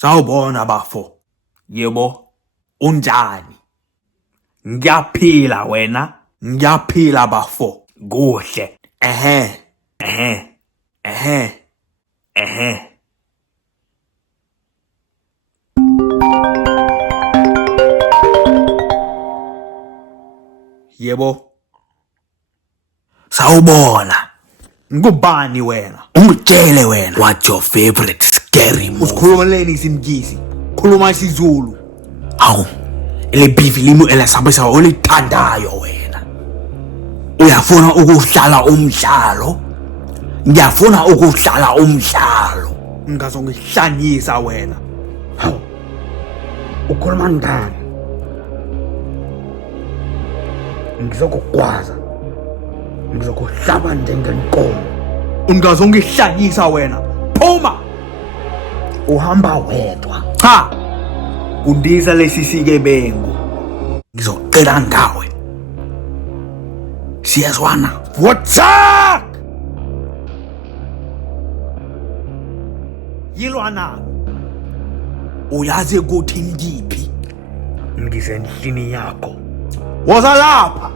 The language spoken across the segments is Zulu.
Sawubona bafo. Yebo. Unjani? Ngiyaphila wena. Ngiyaphila bafo. Kuhle. Ehe. Yebo. Sawubona. Ngubani wena? Ungitshele wena. What's your favorite scary movie? Usikhuluma leni isimkisi. Khuluma isiZulu. Hawu. Ile bivilimu elasabisa olithandayo wena. Uyafuna ukuhlala umdlalo? Ngiyafuna ukuhlala umdlalo. Ngazongihlanyisa wena. Hawu. Ukhuluma ngani? Ngizokugwaza. Ngizokuhlaba njengenkomo. Ungazongihlanyisa wena. Phuma. Uhamba wedwa. Cha. Kundisa lesi sikebengu. Ngizocela ngawe. Siyazwana. What's up? Yilwana. Uyazi ukuthi ngiphi? Ngisendlini yakho. Woza lapha.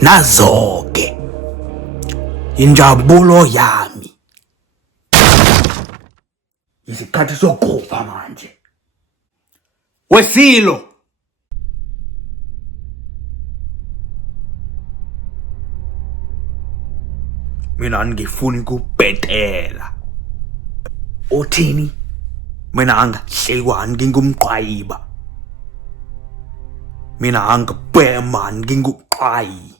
Nazoke injabulo yami. Isikhathi sokufa manje. Wesilo. Mina ngifuni kubhetela. Uthini? Mina angahlekwana ngingumqwayiba. Mina angibhema ngingumqwayi.